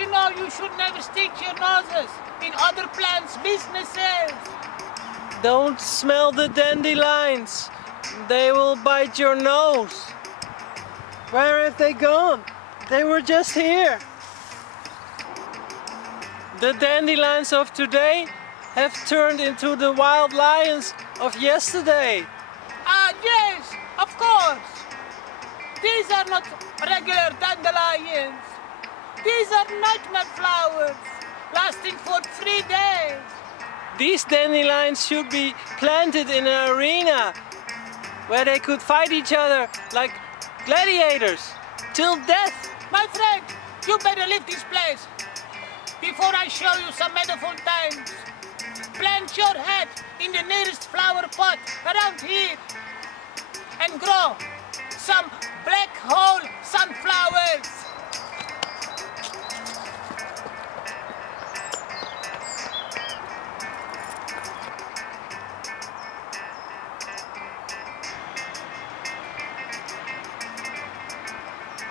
you know you should never stick your noses in other plants' businesses? Don't smell the dandelions. They will bite your nose. Where have they gone? They were just here. The dandelions of today have turned into the wild lions of yesterday. Ah, yes, of course. These are not regular dandelions. These are nightmare flowers, lasting for 3 days. These dandelions should be planted in an arena where they could fight each other like gladiators till death. My friend, you better leave this place before I show you some medieval times. Plant your head in the nearest flower pot around here and grow some black hole sunflowers.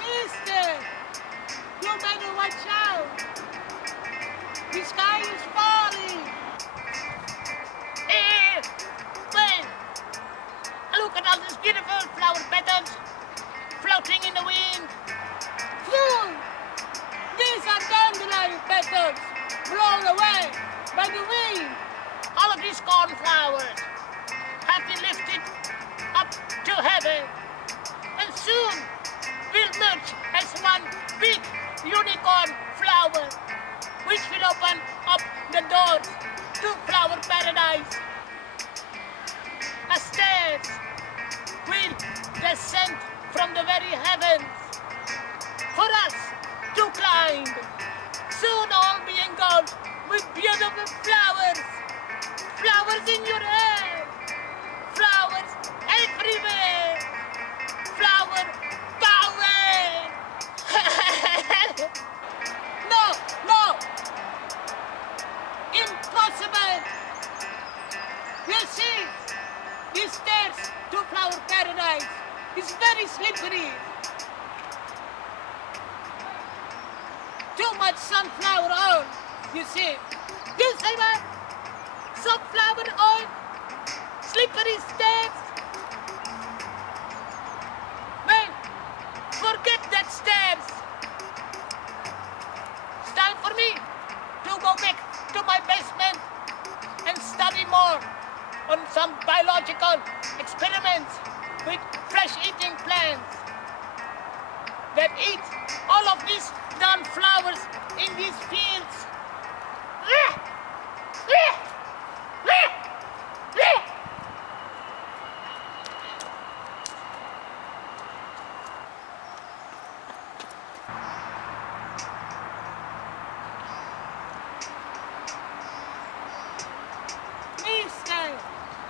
Mister, you better watch out. The sky is falling. Wait. Look at all these beautiful flower petals floating in the wind. Phew! These are dandelion petals blown away by the wind. All of these cornflowers have been lifted up to heaven, and soon will merge as one big unicorn flower, which will open up the doors to flower paradise. A stairs will descend from the very heavens for us to climb. Soon all be engulfed with beautiful flowers. Flowers in your hair. Flowers everywhere. Flower power. No. Impossible. You see, these stairs to flower paradise is very slippery. Too much sunflower oil, you see. You see that? Sunflower oil, slippery stairs. Well, forget that stairs. It's time for me to go back to my basement and study more on some biological experiments with flesh-eating plants that eat all of these done flowers in these fields.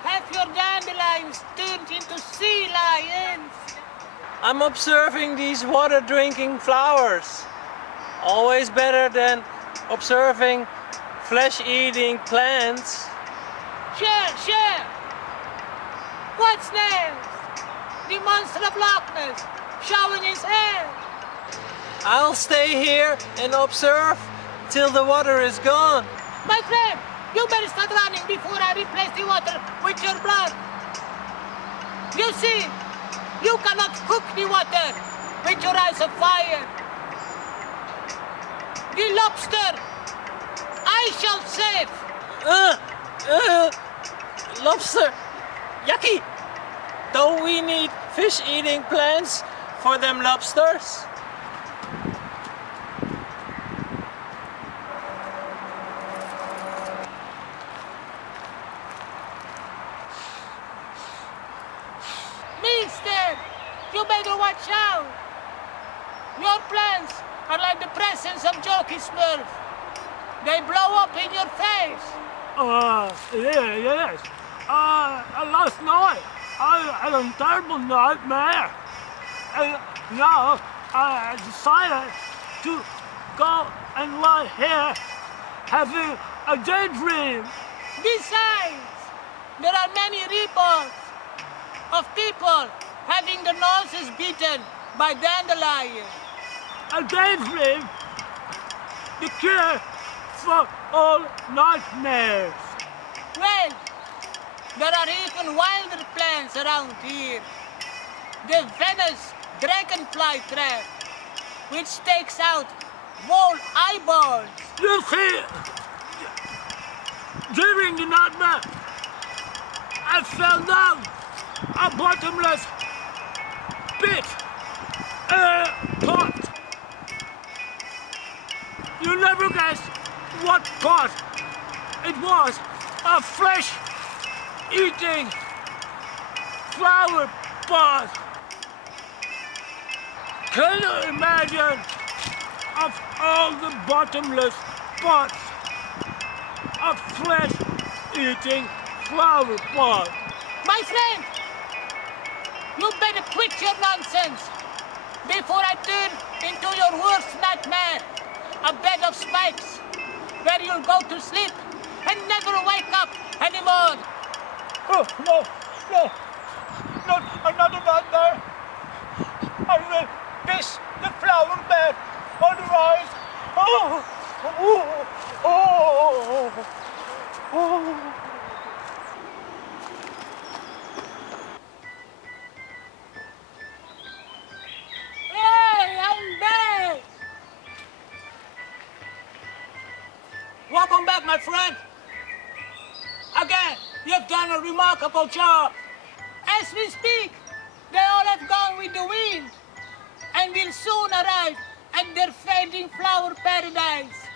Have your dandelions turned into sea lions? I'm observing these water-drinking flowers. Always better than observing flesh-eating plants. Sure. What's next? The monster of Loch Ness showing his head. I'll stay here and observe till the water is gone. My friend, you better start running before I replace the water with your blood. You see, you cannot cook the water with your eyes of fire. The lobster, I shall save. Lobster, yucky. Don't we need fish-eating plants for them lobsters? Mister, you better watch out. Your plants are like the presence of Jokey Smurf. They blow up in your face. Yes. Last night I had a terrible nightmare. And now I decided to go and lie here having a daydream. Besides, there are many reports of people having their noses beaten by dandelions. A daydream? the cure for all nightmares. Well, there are even wilder plants around here. The Venice dragonfly trap, which takes out whole eyeballs. You see, during the nightmare, I fell down a bottomless pit, pot. You never guess what pot it was. A flesh-eating flower pot. Can you imagine of all the bottomless pots of flesh-eating flower pot? My friend, you better quit your nonsense before I turn into your worst nightmare, a bed of spikes where you'll go to sleep and never wake up anymore. Oh, no, no, not another nightmare. I will kiss the flower bed on the rise. Oh, oh, oh, oh. Hey, I'm back! Welcome back, my friend. Again, you've done a remarkable job. As we speak, they all have gone with the wind and will soon arrive at their fading flower paradise,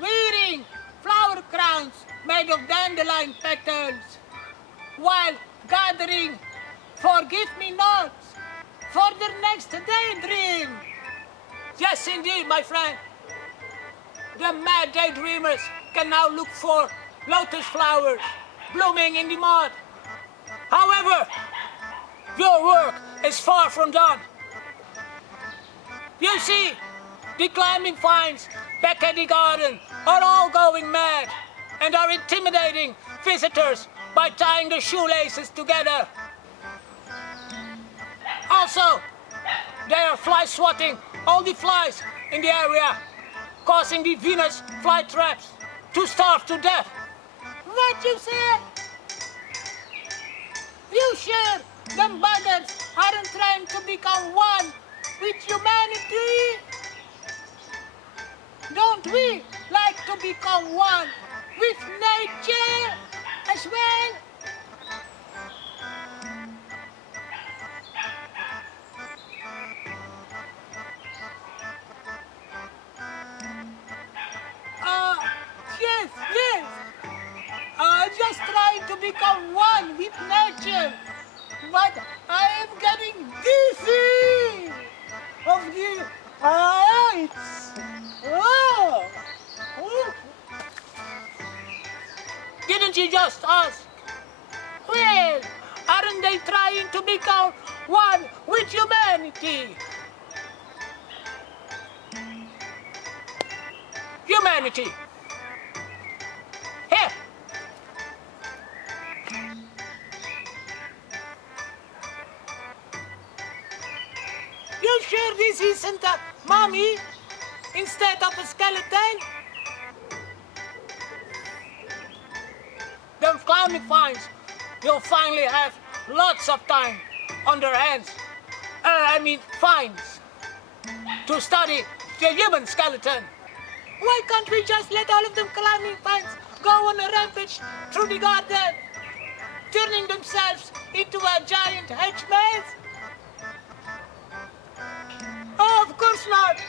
wearing flower crowns made of dandelion petals, while gathering forgive-me-nots for their next daydream. Yes, indeed, my friend. The mad daydreamers can now look for lotus flowers blooming in the mud. However, your work is far from done. You see, the climbing vines back at the garden are all going mad and are intimidating visitors by tying their shoelaces together. Also, they are fly swatting all the flies in the area, causing the Venus flytraps to starve to death. What you say? You sure them buggers aren't trying to become one with humanity? Don't we like to become one with nature as well? Yes, yes. Just trying to become one with nature. But I am getting dizzy of the heights. Oh. Oh. Didn't you just ask? Well, aren't they trying to become one with humanity? Humanity. Here. You sure this isn't a mummy instead of a skeleton? Them climbing vines will finally have lots of time on their hands. Vines. To study the human skeleton. Why can't we just let all of them climbing vines go on a rampage through the garden, turning themselves into a giant hedge maze? Oh, of course not.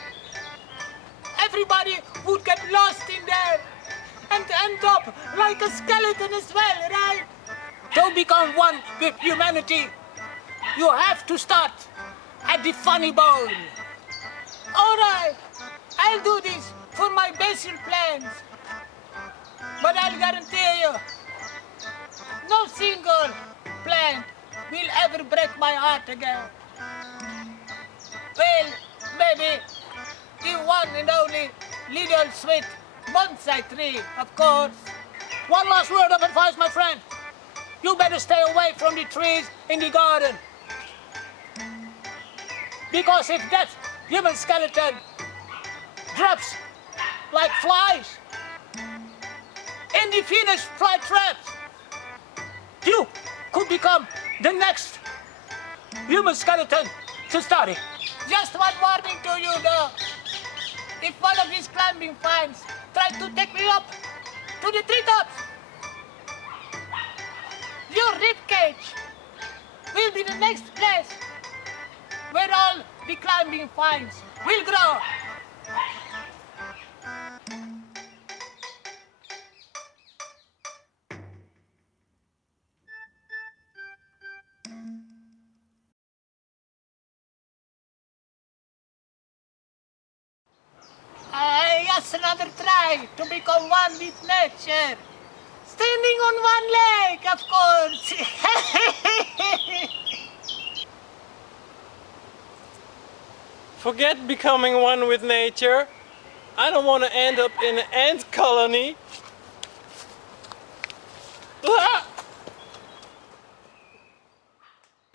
Everybody would get lost in there and end up like a skeleton as well, right? To become one with humanity, you have to start at the funny bone. All right, I'll do this for my basil plans. But I'll guarantee you, no single plant will ever break my heart again. Well, maybe the one and only little sweet bonsai tree, of course. One last word of advice, my friend. You better stay away from the trees in the garden. Because if that human skeleton drops like flies in the Phoenix fly traps. You could become the next human skeleton to study. Just one warning to you though. If one of these climbing vines tries to take me up to the treetops, your ribcage will be the next place where all the climbing vines will grow. Just another try to become one with nature. Standing on one leg, of course. Forget becoming one with nature. I don't want to end up in an ant colony.